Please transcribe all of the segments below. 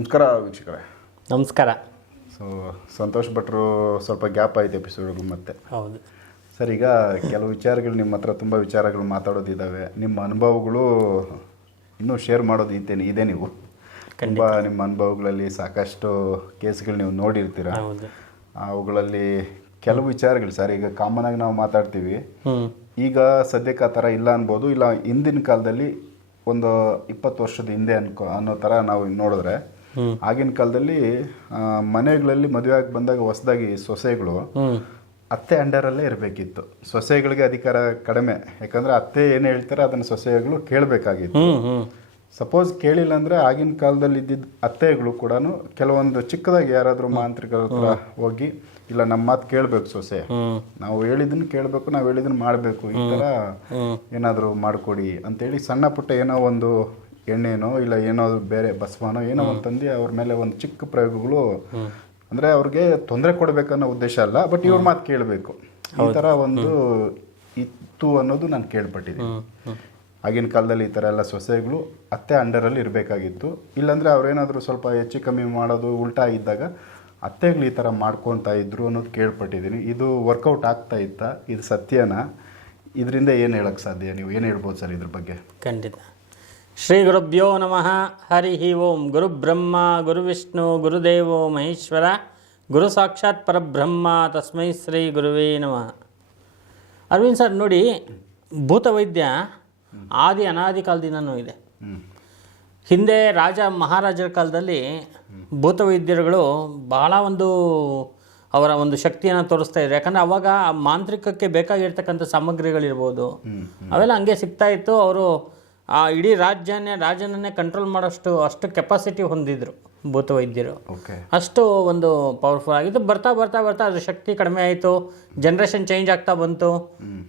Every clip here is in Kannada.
ನಮಸ್ಕಾರ ವೀಕ್ಷಕರೇ. ನಮಸ್ಕಾರ. ಸೊ ಸಂತೋಷ್ ಭಟ್ರು ಸ್ವಲ್ಪ ಗ್ಯಾಪ್ ಆಯಿತು ಎಪಿಸೋಡ್ಗಳು ಮತ್ತೆ. ಹೌದು. ಸರ್ ಈಗ ಕೆಲವು ವಿಚಾರಗಳು ನಿಮ್ಮ ಹತ್ರ ತುಂಬ ವಿಚಾರಗಳು ಮಾತಾಡೋದಿದ್ದಾವೆ ನಿಮ್ಮ ಅನುಭವಗಳು ಇನ್ನೂ ಶೇರ್ ಮಾಡೋದು ಇದ್ದೇನೆ ಇದೆ ನೀವು. ತುಂಬ ನಿಮ್ಮ ಅನುಭವಗಳಲ್ಲಿ ಸಾಕಷ್ಟು ಕೇಸ್ಗಳು ನೀವು ನೋಡಿರ್ತೀರ. ಅವುಗಳಲ್ಲಿ ಕೆಲವು ವಿಚಾರಗಳು ಸರ್ ಈಗ ಕಾಮನ್ ಆಗಿ ನಾವು ಮಾತಾಡ್ತೀವಿ. ಈಗ ಸದ್ಯಕ್ಕೆ ಆ ಥರ ಇಲ್ಲ ಅನ್ಬೋದು ಇಲ್ಲ ಹಿಂದಿನ ಕಾಲದಲ್ಲಿ ಒಂದು ಇಪ್ಪತ್ತು ವರ್ಷದ ಹಿಂದೆ ಅನ್ಕೋ ಅನ್ನೋ ಥರ ನಾವು ನೋಡಿದ್ರೆ. ಆಗಿನ ಕಾಲದಲ್ಲಿ ಆ, ಮನೆಗಳಲ್ಲಿ ಮದುವೆ ಆಗಿ ಬಂದಾಗ ಹೊಸದಾಗಿ ಸೊಸೆಗಳು ಅತ್ತೆ ಅಂಡರಲ್ಲೇ ಇರಬೇಕಿತ್ತು. ಸೊಸೆಗಳಿಗೆ ಅಧಿಕಾರ ಕಡಿಮೆ. ಯಾಕಂದ್ರೆ ಅತ್ತೆ ಏನು ಹೇಳ್ತಾರೆ ಅದನ್ನು ಸೊಸೆಗಳು ಕೇಳಬೇಕಾಗಿತ್ತು. ಸಪೋಸ್ ಕೇಳಿಲ್ಲ ಅಂದ್ರೆ ಆಗಿನ ಕಾಲದಲ್ಲಿ ಇದ್ದಿದ್ದ ಅತ್ತೆಗಳು ಕೂಡ ಕೆಲವೊಂದು ಚಿಕ್ಕದಾಗಿ ಯಾರಾದರೂ ಮಾಂತ್ರಿಕರ ಹತ್ರ ಹೋಗಿ ಇಲ್ಲ ನಮ್ಮ ಮಾತು ಕೇಳಬೇಕು ಸೊಸೆ. ನಾವು ಹೇಳಿದನ್ನು ಕೇಳಬೇಕು ನಾವು ಹೇಳಿದನ್ನು ಮಾಡಬೇಕು. ಈ ಥರ ಏನಾದರೂ ಮಾಡಿಕೊಡಿ. ಅಂತೇಳಿ ಸಣ್ಣ ಪುಟ್ಟ ಏನೋ ಒಂದು ಎಣ್ಣೆನೋ ಇಲ್ಲ ಏನೋ ಬೇರೆ ಬಸವನೋ ಏನೋ ಒಂದು ತಂದು ಅವ್ರ ಮೇಲೆ ಒಂದು ಚಿಕ್ಕ ಪ್ರಯೋಗಗಳು ಅಂದರೆ ಅವ್ರಿಗೆ ತೊಂದರೆ ಕೊಡಬೇಕನ್ನೋ ಉದ್ದೇಶ ಅಲ್ಲ ಬಟ್ ಇವ್ರ ಮಾತು ಕೇಳಬೇಕು. ಈ ಥರ ಒಂದು ಇತ್ತು ಅನ್ನೋದು ನಾನು ಕೇಳ್ಪಟ್ಟಿದ್ದೀನಿ. ಆಗಿನ ಕಾಲದಲ್ಲಿ ಈ ಥರ ಎಲ್ಲ ಸೊಸೆಗಳು ಅತ್ತೆ ಅಂಡರಲ್ಲಿ ಇರಬೇಕಾಗಿತ್ತು. ಇಲ್ಲಾಂದರೆ ಅವ್ರೇನಾದರೂ ಸ್ವಲ್ಪ ಹೆಚ್ಚು ಕಮ್ಮಿ ಮಾಡೋದು ಉಲ್ಟಾ ಇದ್ದಾಗ ಅತ್ತೆಗಳು ಈ ಥರ ಮಾಡ್ಕೊತಾ ಇದ್ರು ಅನ್ನೋದು ಕೇಳ್ಪಟ್ಟಿದ್ದೀನಿ. ಇದು ವರ್ಕೌಟ್ ಆಗ್ತಾ ಇತ್ತ? ಇದು ಸತ್ಯನಾ? ಇದರಿಂದ ಏನು ಹೇಳಕ್ಕೆ ಸಾಧ್ಯ? ನೀವು ಏನು ಹೇಳ್ಬೋದು ಸರ್ ಇದ್ರ ಬಗ್ಗೆ? ಖಂಡಿತ. ಶ್ರೀ ಗುರುಭ್ಯೋ ನಮಃ. ಹರಿ ಓಂ. ಗುರು ಬ್ರಹ್ಮ ಗುರು ವಿಷ್ಣು ಗುರುದೇವೋ ಮಹೇಶ್ವರ ಗುರು ಸಾಕ್ಷಾತ್ ಪರಬ್ರಹ್ಮ ತಸ್ಮೈ ಶ್ರೀ ಗುರುವೇ ನಮಃ. ಅರವಿಂದ್ ಸರ್ ನೋಡಿ ಭೂತವೈದ್ಯ ಆದಿ ಅನಾದಿ ಕಾಲದಿಂದನೂ ಇದೆ. ಹಿಂದೆ ರಾಜ ಮಹಾರಾಜರ ಕಾಲದಲ್ಲಿ ಭೂತವೈದ್ಯರುಗಳು ಬಹಳ ಒಂದು ಅವರ ಒಂದು ಶಕ್ತಿಯನ್ನು ತೋರಿಸ್ತಾ ಇದ್ರು. ಯಾಕಂದರೆ ಅವಾಗ ಆ ಮಾಂತ್ರಿಕಕ್ಕೆ ಬೇಕಾಗಿರ್ತಕ್ಕಂಥ ಸಾಮಗ್ರಿಗಳಿರ್ಬೋದು. ಅವೆಲ್ಲ ಹಂಗೆ ಸಿಗ್ತಾ ಇತ್ತು. ಅವರು ಆ ಇಡೀ ರಾಜ್ಯನೇ ರಾಜನನ್ನೇ ಕಂಟ್ರೋಲ್ ಮಾಡೋಷ್ಟು ಅಷ್ಟು ಕೆಪಾಸಿಟಿ ಹೊಂದಿದ್ರು ಭೂತ ವೈದ್ಯರು. ಅಷ್ಟು ಒಂದು ಪವರ್ಫುಲ್ ಆಗಿತ್ತು. ಬರ್ತಾ ಬರ್ತಾ ಬರ್ತಾ ಅದ್ರ ಶಕ್ತಿ ಕಡಿಮೆ ಆಯಿತು. ಜನ್ರೇಷನ್ ಚೇಂಜ್ ಆಗ್ತಾ ಬಂತು.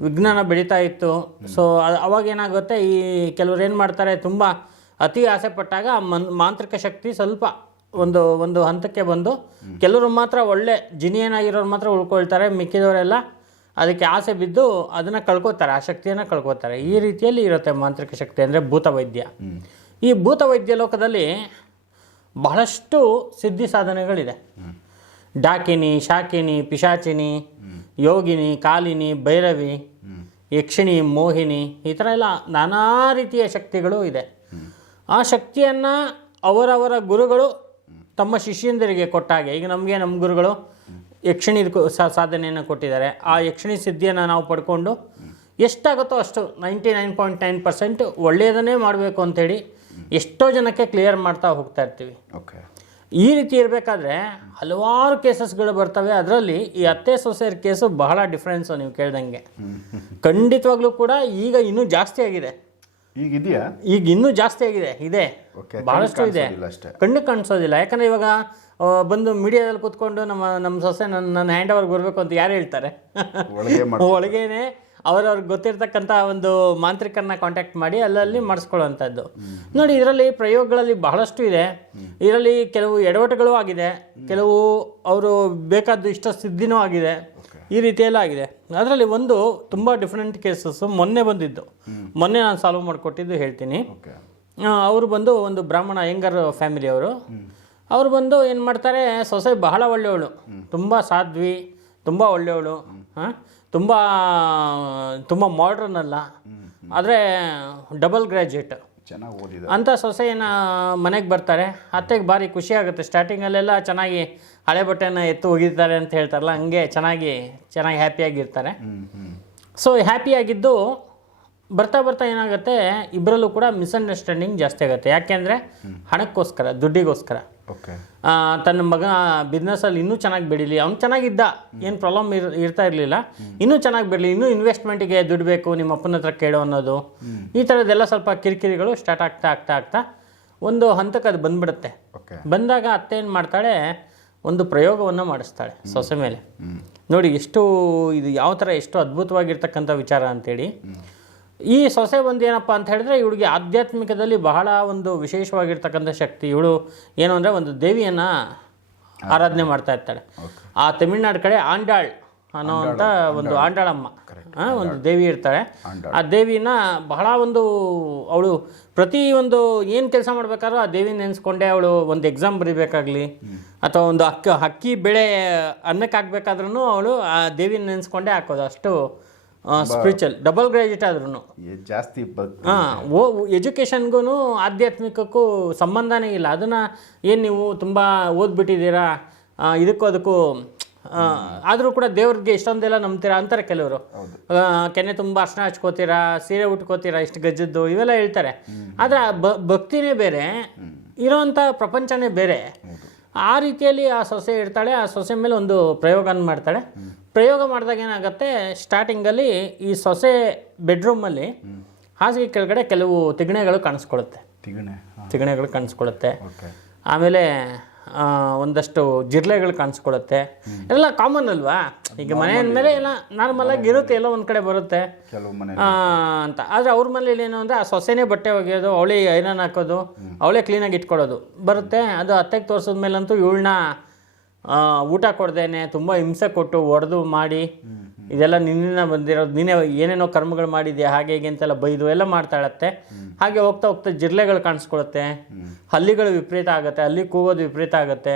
ವಿಜ್ಞಾನ ಬೆಳೀತಾ ಇತ್ತು. ಸೊ ಅವಾಗ ಏನಾಗುತ್ತೆ ಈ ಕೆಲವರು ಏನು ಮಾಡ್ತಾರೆ ತುಂಬ ಅತಿ ಆಸೆ ಪಟ್ಟಾಗ ಆ ಮನ್ ಮಾಂತ್ರಿಕ ಶಕ್ತಿ ಸ್ವಲ್ಪ ಒಂದು ಒಂದು ಹಂತಕ್ಕೆ ಬಂದು ಕೆಲವರು ಮಾತ್ರ ಒಳ್ಳೆ ಜಿನಿಯನ್ ಆಗಿರೋರು ಮಾತ್ರ ಉಳ್ಕೊಳ್ತಾರೆ. ಮಿಕ್ಕಿದವರೆಲ್ಲ ಅದಕ್ಕೆ ಆಸೆ ಬಿದ್ದು ಅದನ್ನು ಕಳ್ಕೊತಾರೆ, ಆ ಶಕ್ತಿಯನ್ನು ಕಳ್ಕೊತಾರೆ. ಈ ರೀತಿಯಲ್ಲಿ ಇರುತ್ತೆ ಮಾಂತ್ರಿಕ ಶಕ್ತಿ ಅಂದರೆ ಭೂತವೈದ್ಯ. ಈ ಭೂತವೈದ್ಯ ಲೋಕದಲ್ಲಿ ಬಹಳಷ್ಟು ಸಿದ್ಧಿ ಸಾಧನೆಗಳಿದೆ. ಡಾಕಿನಿ, ಶಾಕಿನಿ, ಪಿಶಾಚಿನಿ, ಯೋಗಿನಿ, ಕಾಲಿನಿ, ಭೈರವಿ, ಯಕ್ಷಿಣಿ, ಮೋಹಿನಿ, ಈ ಥರ ಎಲ್ಲ ನಾನಾ ರೀತಿಯ ಶಕ್ತಿಗಳು ಇದೆ. ಆ ಶಕ್ತಿಯನ್ನು ಅವರವರ ಗುರುಗಳು ತಮ್ಮ ಶಿಷ್ಯಂದರಿಗೆ ಕೊಟ್ಟಾಗೆ. ಈಗ ನಮಗೆ ನಮ್ಮ ಗುರುಗಳು ಯಕ್ಷಿಣಿ ಸಾಧನೆಯನ್ನು ಕೊಟ್ಟಿದ್ದಾರೆ. ಆ ಯಕ್ಷಿಣಿ ಸಿದ್ಧಿಯನ್ನು ನಾವು ಪಡ್ಕೊಂಡು ಎಷ್ಟಾಗುತ್ತೋ ಅಷ್ಟು ninety nine point nine percent ಒಳ್ಳೆಯದನ್ನೇ ಮಾಡಬೇಕು ಅಂಥೇಳಿ ಎಷ್ಟೋ ಜನಕ್ಕೆ ಕ್ಲಿಯರ್ ಮಾಡ್ತಾ ಹೋಗ್ತಾ ಇರ್ತೀವಿ. ಓಕೆ. ಈ ರೀತಿ ಇರಬೇಕಾದ್ರೆ ಹಲವಾರು ಕೇಸಸ್ಗಳು ಬರ್ತವೆ. ಅದರಲ್ಲಿ ಈ ಅತ್ತೆ ಸೊಸೆಯರ್ ಕೇಸು ಬಹಳ ಡಿಫ್ರೆನ್ಸು ನೀವು ಕೇಳ್ದಂಗೆ. ಖಂಡಿತವಾಗ್ಲೂ ಕೂಡ ಈಗ ಇನ್ನೂ ಜಾಸ್ತಿ ಆಗಿದೆ. ಈಗ ಇದೆಯಾ? ಈಗ ಇನ್ನೂ ಜಾಸ್ತಿ ಆಗಿದೆ. ಇದೆ. ಓಕೆ. ಬಹಳಷ್ಟು ಇದೆ. ಕಣ್ಣು ಕಾಣಿಸೋದಿಲ್ಲ. ಯಾಕಂದ್ರೆ ಇವಾಗ ಬಂದು ಮೀಡಿಯಾದಲ್ಲಿ ಕುತ್ಕೊಂಡು ನಮ್ಮ ನಮ್ಮ ಸೊಸೆ ನನ್ನ ನನ್ನ ಹ್ಯಾಂಡ್ ಓವರ್ಗೆ ಬರಬೇಕು ಅಂತ ಯಾರು ಹೇಳ್ತಾರೆ? ಒಳಗೆ ಒಳಗೇನೆ ಅವ್ರವ್ರಿಗೆ ಗೊತ್ತಿರ್ತಕ್ಕಂಥ ಒಂದು ಮಾಂತ್ರಿಕರನ್ನ ಕಾಂಟ್ಯಾಕ್ಟ್ ಮಾಡಿ ಅಲ್ಲಲ್ಲಿ ಮಾಡಿಸ್ಕೊಳ್ಳುವಂಥದ್ದು. ನೋಡಿ ಇದರಲ್ಲಿ ಪ್ರಯೋಗಗಳಲ್ಲಿ ಬಹಳಷ್ಟು ಇದೆ. ಇದರಲ್ಲಿ ಕೆಲವು ಎಡವಟುಗಳು ಆಗಿದೆ. ಕೆಲವು ಅವರು ಬೇಕಾದ್ದು ಇಷ್ಟ ಸಿದ್ಧಿನೂ ಆಗಿದೆ. ಈ ರೀತಿಯೆಲ್ಲ ಆಗಿದೆ. ಅದರಲ್ಲಿ ಒಂದು ತುಂಬ ಡಿಫ್ರೆಂಟ್ ಕೇಸಸ್ಸು ಮೊನ್ನೆ ಬಂದಿದ್ದು. ಮೊನ್ನೆ ನಾನು ಸಾಲ್ವ್ ಮಾಡಿಕೊಟ್ಟಿದ್ದು ಹೇಳ್ತೀನಿ. ಅವರು ಬಂದು ಒಂದು ಬ್ರಾಹ್ಮಣ ಯಂಗರ್ ಫ್ಯಾಮಿಲಿಯವರು ಅವರು ಬಂದು ಏನು ಮಾಡ್ತಾರೆ ಸೊಸೆ ಬಹಳ ಒಳ್ಳೆಯವಳು. ತುಂಬ ಸಾಧ್ವಿ ತುಂಬ ಒಳ್ಳೆಯವಳು. ಹಾಂ? ತುಂಬ ತುಂಬ ಮಾಡ್ರನ್ ಅಲ್ಲ. ಆದರೆ ಡಬಲ್ ಗ್ರ್ಯಾಜುಯೇಟ್ ಚೆನ್ನಾಗಿ ಓದಿದ. ಅಂಥ ಸೊಸೆಯನ್ನ ಮನೆಗೆ ಬರ್ತಾರೆ ಅತ್ತೆಗೆ ಭಾರಿ ಖುಷಿ ಆಗುತ್ತೆ. ಸ್ಟಾರ್ಟಿಂಗಲ್ಲೆಲ್ಲ ಚೆನ್ನಾಗಿ ಹಳೆ ಬಟ್ಟೆನ ಎತ್ತು ಒಗಿತಾರೆ ಅಂತ ಹೇಳ್ತಾರಲ್ಲ ಹಂಗೆ ಚೆನ್ನಾಗಿ ಚೆನ್ನಾಗಿ ಹ್ಯಾಪಿಯಾಗಿರ್ತಾರೆ ಸೊ ಹ್ಯಾಪಿಯಾಗಿದ್ದು ಬರ್ತಾ ಬರ್ತಾ ಏನಾಗುತ್ತೆ ಇಬ್ಬರಲ್ಲೂ ಕೂಡ ಮಿಸ್ಅಂಡರ್ಸ್ಟ್ಯಾಂಡಿಂಗ್ ಜಾಸ್ತಿ ಆಗುತ್ತೆ. ಯಾಕೆಂದರೆ ಹಣಕ್ಕೋಸ್ಕರ ದುಡ್ಡಿಗೋಸ್ಕರ. ತನ್ನ ಮಗ ಬಿಸ್ನೆಸ್ಸಲ್ಲಿ ಇನ್ನೂ ಚೆನ್ನಾಗಿ ಬೆಳೀಲಿ. ಅವ್ನು ಚೆನ್ನಾಗಿದ್ದ. ಏನು ಪ್ರಾಬ್ಲಮ್ ಇರ್ ಇರ್ತಾ ಇರಲಿಲ್ಲ. ಇನ್ನೂ ಚೆನ್ನಾಗಿ ಬೆಳೀಲಿ. ಇನ್ನೂ ಇನ್ವೆಸ್ಟ್ಮೆಂಟಿಗೆ ದುಡ್ಡು ಬೇಕು ನಿಮ್ಮ ಅಪ್ಪನ ಹತ್ರ ಕೇಳೋ ಅನ್ನೋದು. ಈ ಥರದ್ದೆಲ್ಲ ಸ್ವಲ್ಪ ಕಿರಿಕಿರಿಗಳು ಸ್ಟಾರ್ಟ್ ಆಗ್ತಾ ಆಗ್ತಾ ಆಗ್ತಾ ಒಂದು ಹಂತಕ್ಕೆ ಅದು ಬಂದ್ಬಿಡುತ್ತೆ. ಬಂದಾಗ ಅತ್ತೆ ಏನು ಮಾಡ್ತಾಳೆ ಒಂದು ಪ್ರಯೋಗವನ್ನು ಮಾಡಿಸ್ತಾಳೆ ಸೊಸೆ ಮೇಲೆ. ನೋಡಿ ಎಷ್ಟು ಇದು ಯಾವ ಥರ ಎಷ್ಟು ಅದ್ಭುತವಾಗಿರ್ತಕ್ಕಂಥ ವಿಚಾರ ಅಂತೇಳಿ. ಈ ಸೊಸೆ ಒಂದು ಏನಪ್ಪ ಅಂತ ಹೇಳಿದ್ರೆ ಇವಳಿಗೆ ಆಧ್ಯಾತ್ಮಿಕದಲ್ಲಿ ಬಹಳ ಒಂದು ವಿಶೇಷವಾಗಿರ್ತಕ್ಕಂಥ ಶಕ್ತಿ. ಇವಳು ಏನು ಅಂದರೆ ಒಂದು ದೇವಿಯನ್ನು ಆರಾಧನೆ ಮಾಡ್ತಾ ಇರ್ತಾಳೆ. ಆ ತಮಿಳ್ನಾಡು ಕಡೆ ಆಂಡಾಳ್ ಅನ್ನೋವಂಥ ಒಂದು ಆಂಡಾಳಮ್ಮ. ಒಂದು ದೇವಿ ಇರ್ತಾಳೆ. ಆ ದೇವಿನ ಬಹಳ ಒಂದು ಅವಳು ಪ್ರತಿ ಒಂದು ಏನು ಕೆಲಸ ಮಾಡಬೇಕಾದ್ರೂ ಆ ದೇವಿ ನೆನೆಸ್ಕೊಂಡೆ ಅವಳು ಒಂದು ಎಕ್ಸಾಮ್ ಬರಿಬೇಕಾಗ್ಲಿ ಅಥವಾ ಒಂದು ಅಕ್ಕಿ ಅಕ್ಕಿ ಬೆಳೆ ಅನ್ನಕ್ಕೆ ಹಾಕ್ಬೇಕಾದ್ರೂ ಅವಳು ಆ ದೇವಿನ ನೆನೆಸ್ಕೊಂಡೆ ಹಾಕೋದು. ಅಷ್ಟು ಸ್ಪಿರಿಚುವಲ್ ಡಬಲ್ ಗ್ರಾಜುಯೇಟ್ ಆದ್ರೂ ಜಾಸ್ತಿ ಹಾಂ ಓ ಎಜುಕೇಷನ್ಗೂ ಆಧ್ಯಾತ್ಮಿಕಕ್ಕೂ ಸಂಬಂಧನೇ ಇಲ್ಲ. ಅದನ್ನು ಏನು ನೀವು ತುಂಬ ಓದ್ಬಿಟ್ಟಿದ್ದೀರಾ? ಇದಕ್ಕೂ ಅದಕ್ಕೂ ಆದರೂ ಕೂಡ ದೇವ್ರಿಗೆ ಇಷ್ಟೊಂದೆಲ್ಲ ನಂಬ್ತೀರಾ ಅಂತಾರೆ ಕೆಲವರು. ಕೆನೆ ತುಂಬ ಅರ್ಶನ ಹಚ್ಕೋತೀರಾ ಸೀರೆ ಉಟ್ಕೋತೀರಾ ಇಷ್ಟು ಗಜ್ಜದ್ದು ಇವೆಲ್ಲ ಹೇಳ್ತಾರೆ. ಆದರೆ ಭಕ್ತಿನೇ ಬೇರೆ ಇರೋವಂಥ ಪ್ರಪಂಚನೇ ಬೇರೆ. ಆ ರೀತಿಯಲ್ಲಿ ಆ ಸೊಸೆ ಇರ್ತಾಳೆ ಆ ಸೊಸೆ ಮೇಲೆ ಒಂದು ಪ್ರಯೋಗನ ಮಾಡ್ತಾಳೆ. ಪ್ರಯೋಗ ಮಾಡಿದಾಗ ಏನಾಗುತ್ತೆ ಸ್ಟಾರ್ಟಿಂಗಲ್ಲಿ ಈ ಸೊಸೆ ಬೆಡ್ರೂಮಲ್ಲಿ ಹಾಸಿಗೆ ಕೆಳಗಡೆ ಕೆಲವು ತಿಗಣೆಗಳು ಕಾಣಿಸ್ಕೊಳುತ್ತೆ ತಿಗಣೆ ಹಾಂ. ತಿಗಣೆಗಳು ಕಾಣಿಸ್ಕೊಳುತ್ತೆ ಆಮೇಲೆ ಒಂದಷ್ಟು ಜಿರ್ಲೆಗಳು ಕಾಣಿಸ್ಕೊಳುತ್ತೆ ಎಲ್ಲ ಕಾಮನ್ ಅಲ್ವಾ? ಈಗ ಮನೆ ಅಂದಮೇಲೆ ಎಲ್ಲ ನಾರ್ಮಲ್ ಆಗಿ ಇರುತ್ತೆ ಎಲ್ಲ ಒಂದು ಕಡೆ ಬರುತ್ತೆ. ಅಂತ. ಆದರೆ ಅವ್ರ ಮನೇಲಿ ಏನು ಅಂದರೆ ಆ ಸೊಸೆನೇ ಬಟ್ಟೆ ಒಗೆಯೋದು ಅವಳೇ ಐರನ್ ಹಾಕೋದು ಅವಳೇ ಕ್ಲೀನಾಗಿ ಇಟ್ಕೊಳ್ಳೋದು. ಬರುತ್ತೆ ಅದು ಅತ್ತೆಗೆ ತೋರಿಸಿದ್ಮೇಲಂತೂ ಇವಳನ್ನ ಊಟ ಕೊಡ್ದೇನೆ, ತುಂಬ ಹಿಂಸೆ ಕೊಟ್ಟು ಒಡೆದು ಮಾಡಿ, ಇದೆಲ್ಲ ನಿನ್ನಿಂದ ಬಂದಿರೋದು, ನೀನೇ ಏನೇನೋ ಕರ್ಮಗಳು ಮಾಡಿದ್ಯಾ, ಹಾಗೆ ಹೀಗೆ ಅಂತೆಲ್ಲ ಬೈದು ಎಲ್ಲ ಮಾಡ್ತಾಳತ್ತೆ. ಹಾಗೆ ಹೋಗ್ತಾ ಹೋಗ್ತಾ ಜಿರ್ಲೆಗಳು ಕಾಣಿಸ್ಕೊಳುತ್ತೆ ಹಲ್ಲಿಗಳು ವಿಪರೀತ ಆಗುತ್ತೆ, ಅಲ್ಲಿ ಕೂಗೋದು ವಿಪರೀತ ಆಗುತ್ತೆ.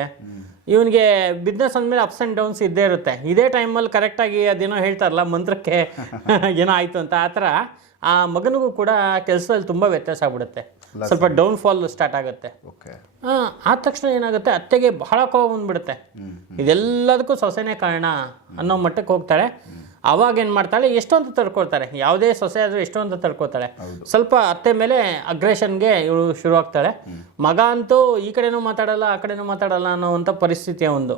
ಇವನಿಗೆ ಬಿಸ್ನೆಸ್ ಅಂದಮೇಲೆ ಅಪ್ಸ್ ಆ್ಯಂಡ್ ಡೌನ್ಸ್ ಇದ್ದೇ ಇರುತ್ತೆ. ಇದೇ ಟೈಮಲ್ಲಿ ಕರೆಕ್ಟಾಗಿ ಅದೇನೋ ಹೇಳ್ತಾರಲ್ಲ ಮಂತ್ರಕ್ಕೆ, ಏನೋ ಆಯಿತು ಅಂತ, ಆ ಥರ ಆ ಮಗನಿಗೂ ಕೂಡ ಕೆಲಸದಲ್ಲಿ ತುಂಬ ವ್ಯತ್ಯಾಸ ಆಗ್ಬಿಡುತ್ತೆ. ಸ್ವಲ್ಪ ಡೌನ್ ಫಾಲ್ ಸ್ಟಾರ್ಟ್ ಆಗುತ್ತೆ. ಆದ ತಕ್ಷಣ ಏನಾಗುತ್ತೆ? ಅತ್ತೆಗೆ ಬಹಳ ಕೋಪ ಬಂದ್ಬಿಡುತ್ತೆ. ಇದೆಲ್ಲದಕ್ಕೂ ಸೊಸೆನೇ ಕಾರಣ ಅನ್ನೋ ಮಟ್ಟಕ್ಕೆ ಹೋಗ್ತಾಳೆ. ಅವಾಗ ಏನು ಮಾಡ್ತಾಳೆ? ಎಷ್ಟೊಂದು ತಡ್ಕೊಳ್ತಾರೆ ಯಾವುದೇ ಸೊಸೆ ಆದರೂ ಅಂತ ತಡ್ಕೊಳ್ತಾಳೆ. ಸ್ವಲ್ಪ ಅತ್ತೆ ಮೇಲೆ ಅಗ್ರೆಷನ್ಗೆ ಇವಳು ಶುರು ಆಗ್ತಾಳೆ ಮಗ ಅಂತೂ ಈ ಕಡೆನೂ ಮಾತಾಡಲ್ಲ ಆ ಕಡೆನೂ ಮಾತಾಡಲ್ಲ ಅನ್ನೋವಂಥ ಪರಿಸ್ಥಿತಿಯ ಒಂದು.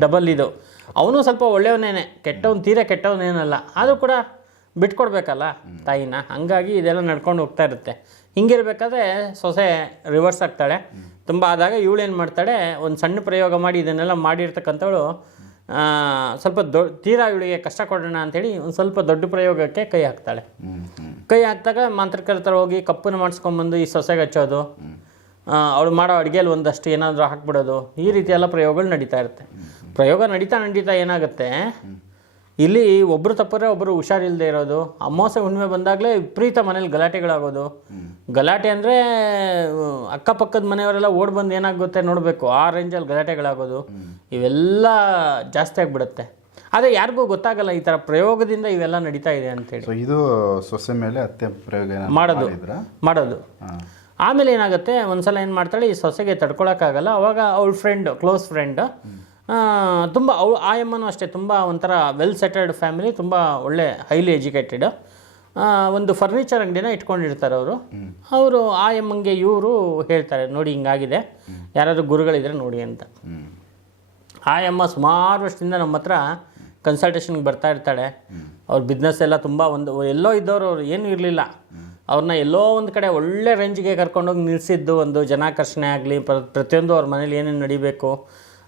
ಡಬಲ್ ಇದು. ಅವನು ಸ್ವಲ್ಪ ಒಳ್ಳೆಯವನೇನೆ. ಕೆಟ್ಟವನು ತೀರಾ ಕೆಟ್ಟವನೇನಲ್ಲ. ಆದರೂ ಕೂಡ ಬಿಟ್ಕೊಡ್ಬೇಕಲ್ಲ ತಾಯಿನ. ಹಂಗಾಗಿ ಇದೆಲ್ಲ ನಡ್ಕೊಂಡು ಹೋಗ್ತಾ ಇರುತ್ತೆ. ಹಿಂಗಿರ್ಬೇಕಾದ್ರೆ ಸೊಸೆ ರಿವರ್ಸ್ ಆಗ್ತಾಳೆ. ತುಂಬ ಆದಾಗ ಇವಳು ಏನು ಮಾಡ್ತಾಳೆ, ಒಂದು ಸಣ್ಣ ಪ್ರಯೋಗ ಮಾಡಿ ಇದನ್ನೆಲ್ಲ ಮಾಡಿರ್ತಕ್ಕಂಥವಳು ಸ್ವಲ್ಪ ದೊ, ತೀರಾ ಇವಳಿಗೆ ಕಷ್ಟ ಕೊಡೋಣ ಅಂಥೇಳಿ ಒಂದು ಸ್ವಲ್ಪ ದೊಡ್ಡ ಪ್ರಯೋಗಕ್ಕೆ ಕೈ ಹಾಕ್ತಾಳೆ. ಕೈ ಹಾಕಿದಾಗ ಮಾಂತ್ರಿಕರ ಹೋಗಿ ಕಪ್ಪನ್ನು ಮಾಡಿಸ್ಕೊಂಬಂದು ಈ ಸೊಸೆಗೆ ಹಚ್ಚೋದು ಅವಳು ಮಾಡೋ ಅಡುಗೆಯಲ್ಲಿ ಒಂದಷ್ಟು ಏನಾದರೂ ಹಾಕ್ಬಿಡೋದು, ಈ ರೀತಿ ಎಲ್ಲ ಪ್ರಯೋಗಗಳು ನಡೀತಾ ಇರುತ್ತೆ. ಪ್ರಯೋಗ ನಡೀತಾ ನಡೀತಾ ಏನಾಗುತ್ತೆ ಇಲ್ಲಿ ಒಬ್ಬರು ತಪ್ಪರೆ ಒಬ್ಬರು ಹುಷಾರಿಲ್ಲದೆ ಇರೋದು. ಅಮಾವಾಸ್ಯೆ ಹುಣ್ಣಿಮೆ ಬಂದಾಗಲೇ ವಿಪರೀತ ಮನೇಲಿ ಗಲಾಟೆಗಳಾಗೋದು. ಗಲಾಟೆ ಅಂದರೆ ಅಕ್ಕಪಕ್ಕದ ಮನೆಯವರೆಲ್ಲ ಓಡ್ ಬಂದು ಏನಾಗುತ್ತೆ ನೋಡಬೇಕು. ಆ ರೇಂಜಲ್ಲಿ ಗಲಾಟೆಗಳಾಗೋದು. ಇವೆಲ್ಲ ಜಾಸ್ತಿ ಆಗಿಬಿಡುತ್ತೆ. ಆದರೆ ಯಾರಿಗೂ ಗೊತ್ತಾಗಲ್ಲ ಈ ಥರ ಪ್ರಯೋಗದಿಂದ ಇವೆಲ್ಲ ನಡೀತಾ ಇದೆ ಅಂತೇಳಿ ಇದು ಸೊಸೆ ಮೇಲೆ ಅತ್ತೆ ಪ್ರಯೋಗ ಮಾಡೋದು. ಮಾಡೋದು. ಆಮೇಲೆ ಏನಾಗುತ್ತೆ ಒಂದ್ಸಲ ಏನು ಮಾಡ್ತಾಳೆ ಈ ಸೊಸೆಗೆ ತಡ್ಕೊಳಕ್ಕಾಗಲ್ಲ. ಅವಾಗ ಅವಳ ಫ್ರೆಂಡ್ ಕ್ಲೋಸ್ ಫ್ರೆಂಡ್ ತುಂಬ ಅವಳು, ಆ ಎಮ್ಮನೂ ಅಷ್ಟೇ, ತುಂಬ ಒಂಥರ ವೆಲ್ ಸೆಟಲ್ಡ್ ಫ್ಯಾಮಿಲಿ ತುಂಬ ಒಳ್ಳೆ ಹೈಲಿ ಎಜುಕೇಟೆಡ್ ಒಂದು ಫರ್ನಿಚರ್ ಅಂಗಡಿನ ಇಟ್ಕೊಂಡಿರ್ತಾರೆ ಅವರು. ಅವರು ಆ ಎಮ್ಮಂಗೆ ಇವರು ಹೇಳ್ತಾರೆ, ನೋಡಿ, ಹಿಂಗಾಗಿದೆ. ಯಾರಾದರೂ ಗುರುಗಳಿದ್ರೆ ನೋಡಿ ಅಂತ. ಆಯಮ್ಮ ಸುಮಾರು ವರ್ಷದಿಂದ ನಮ್ಮ ಹತ್ರ ಕನ್ಸಲ್ಟೇಷನ್ಗೆ ಬರ್ತಾ ಇರ್ತಾಳೆ. ಅವ್ರ ಬಿಸ್ನೆಸ್ ಎಲ್ಲ ತುಂಬ ಒಂದು, ಎಲ್ಲೋ ಇದ್ದವರು ಅವ್ರು ಏನೂ ಇರಲಿಲ್ಲ. ಅವ್ರನ್ನ ಎಲ್ಲೋ ಒಂದು ಕಡೆ ಒಳ್ಳೆ ರೇಂಜ್ಗೆ ಕರ್ಕೊಂಡೋಗಿ ನಿಲ್ಲಿಸಿದ್ದು ಒಂದು ಜನಾಕರ್ಷಣೆ ಆಗಲಿ ಪ್ರತಿಯೊಂದು ಅವ್ರ ಮನೇಲಿ ಏನೇನು ನಡಿಬೇಕು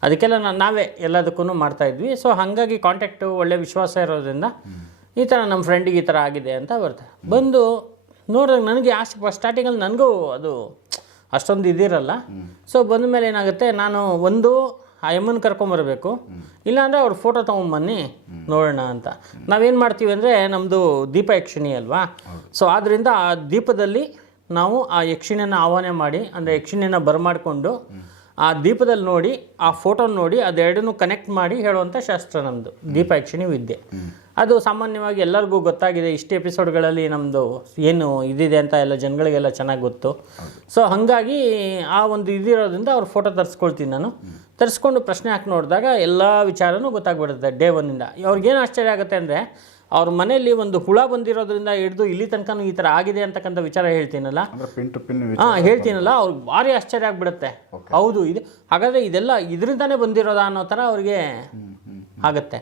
ಅದಕ್ಕೆಲ್ಲ ನಾನು ನಾವೇ ಎಲ್ಲದಕ್ಕೂ ಮಾಡ್ತಾ ಇದ್ವಿ. ಸೊ ಹಾಗಾಗಿ ಕಾಂಟ್ಯಾಕ್ಟು ಒಳ್ಳೆ ವಿಶ್ವಾಸ ಇರೋದ್ರಿಂದ ಈ ಥರ ನಮ್ಮ ಫ್ರೆಂಡಿಗೆ ಈ ಥರ ಆಗಿದೆ ಅಂತ ಬರ್ತಾರೆ ಬಂದು ನೋಡಿದಾಗ ನನಗೆ ಆಸೆ ಸ್ಟಾರ್ಟಿಂಗಲ್ಲಿ ನನಗೂ ಅದು ಅಷ್ಟೊಂದು ಇದಿರಲ್ಲ. ಸೊ ಬಂದ ಮೇಲೆ ಏನಾಗುತ್ತೆ ನಾನು ಒಂದು ಆ ಎಮ್ಮನ್ನು ಕರ್ಕೊಂಬರಬೇಕು ಇಲ್ಲಾಂದರೆ ಅವ್ರ ಫೋಟೋ ತೊಗೊಂಬನ್ನಿ ನೋಡೋಣ ಅಂತ. ನಾವೇನು ಮಾಡ್ತೀವಿ ಅಂದರೆ ನಮ್ಮದು ದೀಪ ಯಕ್ಷಿಣಿ ಅಲ್ವಾ? ಸೊ ಆದ್ದರಿಂದ ಆ ದೀಪದಲ್ಲಿ ನಾವು ಆ ಯಕ್ಷಿಣಿಯನ್ನು ಆಹ್ವಾನ ಮಾಡಿ ಅಂದರೆ ಯಕ್ಷಿಣಿಯನ್ನು ಬರಮಾಡಿಕೊಂಡು ಆ ದೀಪದಲ್ಲಿ ನೋಡಿ, ಆ ಫೋಟೋ ನೋಡಿ, ಅದೆರಡನ್ನೂ ಕನೆಕ್ಟ್ ಮಾಡಿ ಹೇಳುವಂಥ ಶಾಸ್ತ್ರ ನಮ್ಮದು ದೀಪ ಯಕ್ಷಿಣಿ ವಿದ್ಯೆ. ಅದು ಸಾಮಾನ್ಯವಾಗಿ ಎಲ್ಲರಿಗೂ ಗೊತ್ತಾಗಿದೆ. ಇಷ್ಟು ಎಪಿಸೋಡ್ಗಳಲ್ಲಿ ನಮ್ಮದು ಏನು ಇದಿದೆ ಅಂತ ಎಲ್ಲ ಜನಗಳಿಗೆಲ್ಲ ಚೆನ್ನಾಗಿ ಗೊತ್ತು. ಸೊ ಹಾಗಾಗಿ ಆ ಒಂದು ಇದಿರೋದ್ರಿಂದ ಅವ್ರ ಫೋಟೋ ತರಿಸ್ಕೊಳ್ತೀನಿ ನಾನು. ತರಿಸ್ಕೊಂಡು ಪ್ರಶ್ನೆ ಹಾಕಿ ನೋಡಿದಾಗ ಎಲ್ಲ ವಿಚಾರನೂ ಗೊತ್ತಾಗ್ಬಿಡುತ್ತೆ. ಡೇ ಒನ್ನಿಂದ ಅವ್ರಿಗೇನು ಆಶ್ಚರ್ಯ ಆಗುತ್ತೆ ಅಂದರೆ ಅವ್ರ ಮನೆಯಲ್ಲಿ ಒಂದು ಹುಳ ಬಂದಿರೋದ್ರಿಂದ ಹಿಡಿದು ಇಲ್ಲಿ ತನಕ ಈ ತರ ಆಗಿದೆ ಅಂತಕ್ಕಂಥ ವಿಚಾರ ಹೇಳ್ತೀನಲ್ಲ? ಹಾಂ ಹೇಳ್ತೀನಲ್ಲ ಅವ್ರಿಗೆ ಭಾರಿ ಆಶ್ಚರ್ಯ ಆಗ್ಬಿಡುತ್ತೆ. ಹೌದು ಇದು ಹಾಗಾದ್ರೆ ಇದೆಲ್ಲ ಇದರಿಂದಾನೇ ಬಂದಿರೋದ ಅನ್ನೋ ಥರ ಅವ್ರಿಗೆ ಆಗುತ್ತೆ.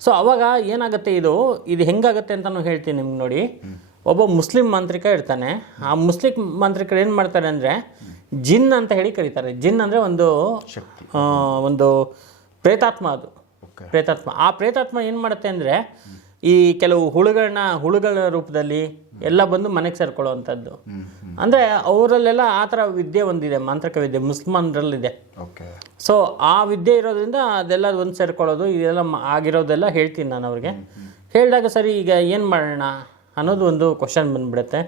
ಸೊ ಅವಾಗ ಏನಾಗುತ್ತೆ ಇದು? ಇದು ಹೆಂಗಾಗತ್ತೆ ಅಂತಲೂ ಹೇಳ್ತೀನಿ ನಿಮ್ಗೆ ನೋಡಿ. ಒಬ್ಬ ಮುಸ್ಲಿಂ ಮಾಂತ್ರಿಕ ಇರ್ತಾನೆ. ಆ ಮುಸ್ಲಿಂ ಮಾಂತ್ರಿಕರು ಏನು ಮಾಡ್ತಾರೆ ಅಂದರೆ ಜಿನ್ ಅಂತ ಹೇಳಿ ಕರೀತಾರೆ. ಜಿನ್ ಅಂದರೆ ಒಂದು ಒಂದು ಪ್ರೇತಾತ್ಮ ಅದು. ಪ್ರೇತಾತ್ಮ. ಆ ಪ್ರೇತಾತ್ಮ ಏನು ಮಾಡುತ್ತೆ ಅಂದರೆ ಈ ಕೆಲವು ಹುಳುಗಳನ್ನ ಹುಳುಗಳ ರೂಪದಲ್ಲಿ ಎಲ್ಲ ಬಂದು ಮನೆಗೆ ಸೇರ್ಕೊಳ್ಳುವಂಥದ್ದು. ಅಂದರೆ ಅವರಲ್ಲೆಲ್ಲ ಆ ಥರ ವಿದ್ಯೆ ಒಂದಿದೆ ಮಾಂತ್ರಿಕ ವಿದ್ಯೆ ಮುಸ್ಲ್ಮಾನರಲ್ಲಿದೆ. ಓಕೆ. ಸೊ ಆ ವಿದ್ಯೆ ಇರೋದ್ರಿಂದ ಅದೆಲ್ಲ ಒಂದು ಸೇರ್ಕೊಳ್ಳೋದು ಇದೆಲ್ಲ ಆಗಿರೋದೆಲ್ಲ ಹೇಳ್ತೀನಿ ನಾನು ಅವ್ರಿಗೆ. ಹೇಳಿದಾಗ ಸರಿ ಈಗ ಏನು ಮಾಡೋಣ ಅನ್ನೋದು ಒಂದು ಕ್ವಶನ್ ಬಂದ್ಬಿಡುತ್ತೆ.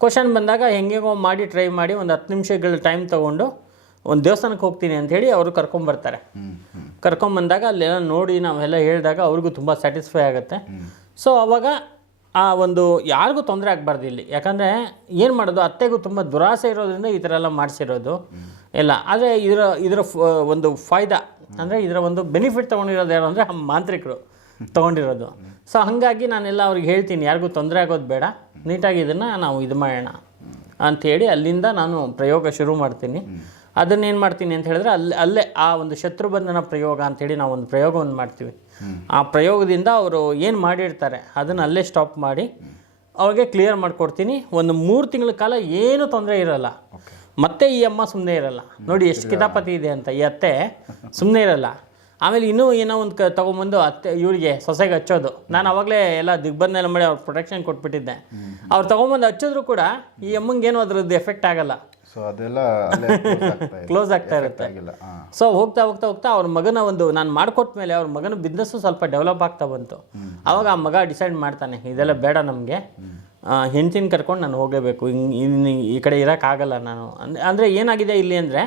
ಕ್ವಶನ್ ಬಂದಾಗ ಹೆಂಗೆಗೋ ಮಾಡಿ ಟ್ರೈ ಮಾಡಿ ಒಂದು ಹತ್ತು ನಿಮಿಷಗಳ ಟೈಮ್ ತೊಗೊಂಡು ಒಂದು ದೇವಸ್ಥಾನಕ್ಕೆ ಹೋಗ್ತೀನಿ ಅಂತ ಹೇಳಿ ಅವರು ಕರ್ಕೊಂಬರ್ತಾರೆ ಕರ್ಕೊಂಬಂದಾಗ ಅಲ್ಲೆಲ್ಲ ನೋಡಿ ನಾವೆಲ್ಲ ಹೇಳಿದಾಗ ಅವ್ರಿಗೂ ತುಂಬ ಸ್ಯಾಟಿಸ್ಫೈ ಆಗುತ್ತೆ. ಸೊ ಅವಾಗ ಆ ಒಂದು ಯಾರಿಗೂ ತೊಂದರೆ ಆಗಬಾರ್ದು ಇಲ್ಲಿ. ಯಾಕಂದರೆ ಏನು ಮಾಡೋದು? ಅತ್ತೆಗೂ ತುಂಬ ದುರಾಸೆ ಇರೋದ್ರಿಂದ ಈ ಥರ ಎಲ್ಲ ಮಾಡಿಸಿರೋದು. ಎಲ್ಲ. ಆದರೆ ಇದರ ಇದರ ಒಂದು ಫಾಯ್ದಾ? ಅಂದರೆ ಇದರ ಒಂದು ಬೆನಿಫಿಟ್ ತೊಗೊಂಡಿರೋದು ಯಾರು ಅಂದರೆ ಮಾಂತ್ರಿಕರು ತೊಗೊಂಡಿರೋದು. ಸೊ ಹಾಗಾಗಿ ನಾನೆಲ್ಲ ಅವ್ರಿಗೆ ಹೇಳ್ತೀನಿ, ಯಾರಿಗೂ ತೊಂದರೆ ಆಗೋದು ಬೇಡ. ನೀಟಾಗಿ ಇದನ್ನು ನಾವು ಇದು ಮಾಡೋಣ ಅಂಥೇಳಿ ಅಲ್ಲಿಂದ ನಾನು ಪ್ರಯೋಗ ಶುರು ಮಾಡ್ತೀನಿ. ಅದನ್ನೇನು ಮಾಡ್ತೀನಿ ಅಂತ ಹೇಳಿದ್ರೆ ಅಲ್ಲಿ ಅಲ್ಲೇ ಆ ಒಂದು ಶತ್ರುಬಂಧನ ಪ್ರಯೋಗ ಅಂತೇಳಿ ನಾವು ಒಂದು ಪ್ರಯೋಗವನ್ನು ಮಾಡ್ತೀವಿ. ಆ ಪ್ರಯೋಗದಿಂದ ಅವರು ಏನು ಮಾಡಿರ್ತಾರೆ ಅದನ್ನು ಅಲ್ಲೇ ಸ್ಟಾಪ್ ಮಾಡಿ ಅವ್ರಿಗೆ ಕ್ಲಿಯರ್ ಮಾಡಿಕೊಡ್ತೀನಿ. ಒಂದು ಮೂರು ತಿಂಗಳ ಕಾಲ ಏನೂ ತೊಂದರೆ ಇರಲ್ಲ. ಮತ್ತೆ ಈ ಅಮ್ಮ ಸುಮ್ಮನೆ ಇರಲ್ಲ. ನೋಡಿ ಎಷ್ಟು ಕಿತಾಪತಿ ಇದೆ ಅಂತ. ಈ ಅತ್ತೆ ಸುಮ್ಮನೆ ಇರಲ್ಲ. ಆಮೇಲೆ ಇನ್ನೂ ಏನೋ ಒಂದು ಕ ತೊಗೊಂಬಂದು ಅತ್ತೆ ಇವಳಿಗೆ ಸೊಸೆಗೆ ಹಚ್ಚೋದು. ನಾನು ಅವಾಗಲೇ ಎಲ್ಲ ದಿಗ್ಬಂಧನ ಮಾಡಿ ಅವ್ರು ಪ್ರೊಟೆಕ್ಷನ್ ಕೊಟ್ಬಿಟ್ಟಿದ್ದೆ. ಅವ್ರು ತೊಗೊಂಬಂದು ಹಚ್ಚಿದ್ರು ಕೂಡ ಈ ಅಮ್ಮಂಗೇನು ಅದ್ರದ್ದು ಎಫೆಕ್ಟ್ ಆಗಲ್ಲ. ಸೊ ಅದೆಲ್ಲ. ಕ್ಲೋಸ್ ಆಗ್ತಾ ಇರುತ್ತೆ. ಸೊ ಹೋಗ್ತಾ ಹೋಗ್ತಾ ಹೋಗ್ತಾ ಅವ್ರ ಮಗನ ಒಂದು ನಾನು ಮಾಡಿಕೊಟ್ಟ ಮೇಲೆ ಅವ್ರ ಮಗನ ಬಿಸ್ನೆಸ್ಸು ಸ್ವಲ್ಪ ಡೆವಲಪ್ ಆಗ್ತಾ ಬಂತು. ಅವಾಗ ಆ ಮಗ ಡಿಸೈಡ್ ಮಾಡ್ತಾನೆ ಇದೆಲ್ಲ ಬೇಡ ನಮಗೆ. ಹೆಂಡ್ತಿನ ಕರ್ಕೊಂಡು ನಾನು ಹೋಗಲೇಬೇಕು. ಇನ್ನು ಈ ಕಡೆ ಇರೋಕ್ಕಾಗಲ್ಲ ನಾನು. ಅಂದ್ರೆ ಅಂದರೆ ಏನಾಗಿದೆ ಇಲ್ಲಿ ಅಂದರೆ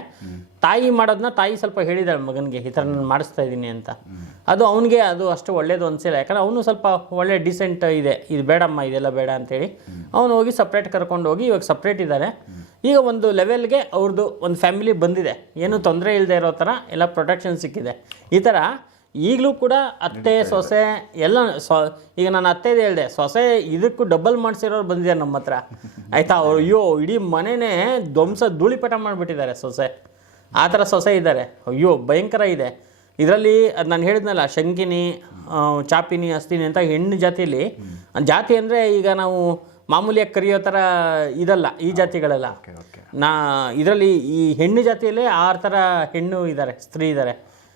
ತಾಯಿ ಮಾಡೋದನ್ನ ತಾಯಿ ಸ್ವಲ್ಪ ಹೇಳಿದಾಳೆ ಮಗನಿಗೆ ಈ ಥರ ನಾನು ಮಾಡಿಸ್ತಾ ಇದ್ದೀನಿ ಅಂತ. ಅದು ಅವನಿಗೆ ಅದು ಅಷ್ಟು ಒಳ್ಳೇದು ಅನಿಸಿಲ್ಲ. ಯಾಕಂದ್ರೆ ಅವನು ಸ್ವಲ್ಪ ಒಳ್ಳೆ ಡಿಸೆಂಟ್ ಇದೆ. ಇದು ಬೇಡಮ್ಮ ಇದೆಲ್ಲ ಬೇಡ ಅಂತೇಳಿ ಅವನು ಹೋಗಿ ಸಪ್ರೇಟ್ ಕರ್ಕೊಂಡು ಹೋಗಿ ಇವಾಗ ಸಪ್ರೇಟ್ ಇದ್ದಾರೆ ಈಗ ಒಂದು ಲೆವೆಲ್ಗೆ ಅವ್ರದ್ದು ಒಂದು ಫ್ಯಾಮಿಲಿ ಬಂದಿದೆ. ಏನು ತೊಂದರೆ ಇಲ್ಲದೆ ಇರೋ ಥರ ಎಲ್ಲ ಪ್ರೊಟೆಕ್ಷನ್ ಸಿಕ್ಕಿದೆ. ಈ ಥರ ಈಗಲೂ ಕೂಡ ಅತ್ತೆ ಸೊಸೆ ಎಲ್ಲ ಸೊ ಈಗ ನಾನು ಅತ್ತೆದು ಹೇಳಿದೆ ಸೊಸೆ ಇದಕ್ಕೂ ಡಬಲ್ ಮಾಡಿಸಿರೋರು ಬಂದಿದ್ದಾರೆ ನಮ್ಮ ಹತ್ರ. ಆಯಿತಾ? ಅವ್ರು ಅಯ್ಯೋ ಇಡೀ ಮನೆನೇ ಧ್ವಂಸ ಧೂಳಿಪಟ ಮಾಡಿಬಿಟ್ಟಿದ್ದಾರೆ ಸೊಸೆ. ಆ ಥರ ಸೊಸೆ ಇದ್ದಾರೆ. ಅಯ್ಯೋ ಭಯಂಕರ ಇದೆ. ಇದರಲ್ಲಿ ಅದು ನಾನು ಹೇಳಿದ್ನಲ್ಲ ಶಂಕಿನಿ ಚಾಪಿನಿ ಅಸ್ತಿನಿ ಅಂತ ಹೆಣ್ಣು ಜಾತಿಯಲ್ಲಿ ಜಾತಿ ಅಂದರೆ ಈಗ ನಾವು ಮಾಮೂಲಿಯಾಗಿ ಕರೆಯೋ ಥರ ಇದಲ್ಲ ಈ ಜಾತಿಗಳೆಲ್ಲ. ನಾ ಇದರಲ್ಲಿ ಈ ಹೆಣ್ಣು ಜಾತಿಯಲ್ಲೇ ಆರು ಥರ ಹೆಣ್ಣು ಇದ್ದಾರೆ ಸ್ತ್ರೀ ಇದ್ದಾರೆ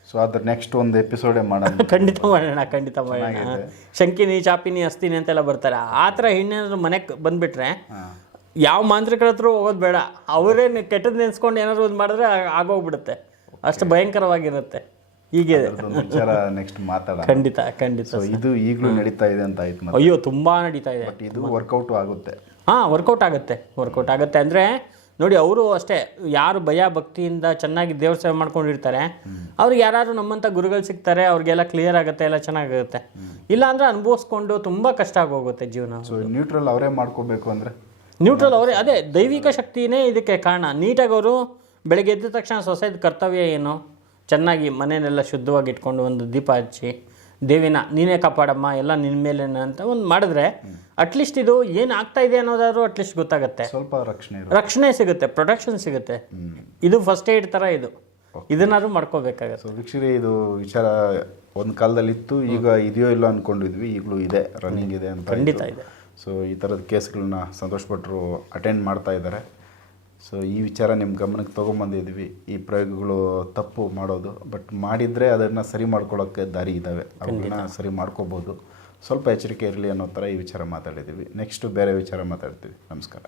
ಸೊ ಅದ್ರ ನೆಕ್ಸ್ಟ್ ಒಂದು ಎಪಿಸೋಡೇ ಮಾಡೋಣ. ಖಂಡಿತ ಮಾಡೋಣ ಖಂಡಿತ ಮಾಡೋಣ. ಶಂಕಿನಿ ಚಾಪಿನಿ ಅಸ್ತಿನಿ ಅಂತೆಲ್ಲ ಬರ್ತಾರೆ. ಆ ಥರ ಹೆಣ್ಣೇನಾದ್ರು ಮನೆಗೆ ಬಂದುಬಿಟ್ರೆ ಯಾವ ಮಾಂತ್ರಿಕರ ಹತ್ರ ಹೋಗೋದು ಬೇಡ. ಅವರೇ ಕೆಟ್ಟದ್ದು ನೆನೆಸ್ಕೊಂಡು ಏನಾದ್ರು ಒಂದು ಮಾಡಿದ್ರೆ ಆಗೋಗ್ಬಿಡುತ್ತೆ. ಅಷ್ಟು ಭಯಂಕರವಾಗಿರುತ್ತೆ. ಹೀಗೆ ವಿಚಾರ ನೆಕ್ಸ್ಟ್ ಮಾತಾಡೋಣ. ಖಂಡಿತ ಖಂಡಿತ ಇದು ಈಗಲೂ ನಡೀತಾ ಇದೆ ಅಂತ ಆಯ್ತು ಅಯ್ಯೋ ತುಂಬಾ ನಡೀತಾ ಇದೆ. ಬಟ್ ಇದು ವರ್ಕೌಟ್ ಆಗುತ್ತೆ. ಹಾ ವರ್ಕೌಟ್ ಆಗುತ್ತೆ. ವರ್ಕೌಟ್ ಆಗುತ್ತೆ ಅಂದ್ರೆ ನೋಡಿ ಅವರು ಅಷ್ಟೇ ಯಾರು ಭಯ ಭಕ್ತಿಯಿಂದ ಚೆನ್ನಾಗಿ ದೇವ್ರ ಸೇವೆ ಮಾಡ್ಕೊಂಡಿರ್ತಾರೆ ಅವ್ರಿಗೆ ಯಾರು ನಮ್ಮಂತ ಗುರುಗಳು ಸಿಗ್ತಾರೆ ಅವ್ರಿಗೆಲ್ಲ ಕ್ಲಿಯರ್ ಆಗುತ್ತೆ ಎಲ್ಲ ಚೆನ್ನಾಗಿರುತ್ತೆ ಇಲ್ಲ ಅಂದ್ರೆ ಅನುಭವಿಸ್ಕೊಂಡು ತುಂಬಾ ಕಷ್ಟ ಆಗೋಗುತ್ತೆ ಜೀವನ. ಸೊ ನ್ಯೂಟ್ರಲ್ ಅವರೇ ಮಾಡ್ಕೋಬೇಕು ಅಂದ್ರೆ? ನ್ಯೂಟ್ರಲ್ ಅವರೇ ಅದೇ ದೈವಿಕ ಶಕ್ತಿನೇ ಇದಕ್ಕೆ ಕಾರಣ. ನೀಟಾಗಿ ಅವರು ಬೆಳಗ್ಗೆ ಎದ್ದ ತಕ್ಷಣ ಸೊಸೈದ ಕರ್ತವ್ಯ ಏನು? ಚೆನ್ನಾಗಿ ಮನೆಯನ್ನೆಲ್ಲ ಶುದ್ಧವಾಗಿ ಇಟ್ಕೊಂಡು ಒಂದು ದೀಪ ಹಚ್ಚಿ ದೇವಿನ ನೀನೇ ಕಾಪಾಡಮ್ಮ ಎಲ್ಲ ನಿನ್ನ ಮೇಲೆ ಅಂತ ಒಂದು ಮಾಡಿದ್ರೆ ಅಟ್ಲೀಸ್ಟ್ ಇದು ಏನು ಆಗ್ತಾ ಇದೆ ಅನ್ನೋದಾದ್ರೂ ಅಟ್ಲೀಸ್ಟ್ ಗೊತ್ತಾಗುತ್ತೆ. ಸ್ವಲ್ಪ ರಕ್ಷಣೆ ರಕ್ಷಣೆ ಸಿಗುತ್ತೆ ಪ್ರೊಟೆಕ್ಷನ್ ಸಿಗುತ್ತೆ. ಇದು ಫಸ್ಟ್ ಏಡ್ ಥರ ಇದು. ಇದನ್ನಾದ್ರೂ ಮಾಡ್ಕೋಬೇಕಾಗತ್ತೆ. ಸೊ ವೀಕ್ಷಕರೇ ಇದು ವಿಚಾರ ಒಂದು ಕಾಲದಲ್ಲಿ ಇತ್ತು ಈಗ ಇದೆಯೋ ಇಲ್ಲ ಅಂದ್ಕೊಂಡಿದ್ವಿ ಈಗಲೂ ಇದೆ ರನ್ನಿಂಗ್ ಇದೆ ಅಂತ ಖಂಡಿತ ಇದೆ. ಸೊ ಈ ಥರದ ಕೇಸ್ಗಳನ್ನ ಸಂತೋಷಪಟ್ಟರು ಅಟೆಂಡ್ ಮಾಡ್ತಾ ಇದ್ದಾರೆ. ಸೊ ಈ ವಿಚಾರ ನಿಮ್ಮ ಗಮನಕ್ಕೆ ತೊಗೊಂಬಂದಿದ್ವಿ ಈ ಪ್ರಯೋಗಗಳು ತಪ್ಪು ಮಾಡೋದು. ಬಟ್ ಮಾಡಿದರೆ ಅದನ್ನು ಸರಿ ಮಾಡ್ಕೊಳ್ಳೋಕ್ಕೆ ದಾರಿ ಇದ್ದಾವೆ ಅವನ್ನ ಸರಿ ಮಾಡ್ಕೋಬೋದು. ಸ್ವಲ್ಪ ಎಚ್ಚರಿಕೆ ಇರಲಿ ಅನ್ನೋ ಥರ ಈ ವಿಚಾರ ಮಾತಾಡಿದ್ದೀವಿ. ನೆಕ್ಸ್ಟು ಬೇರೆ ವಿಚಾರ ಮಾತಾಡ್ತೀವಿ. ನಮಸ್ಕಾರ.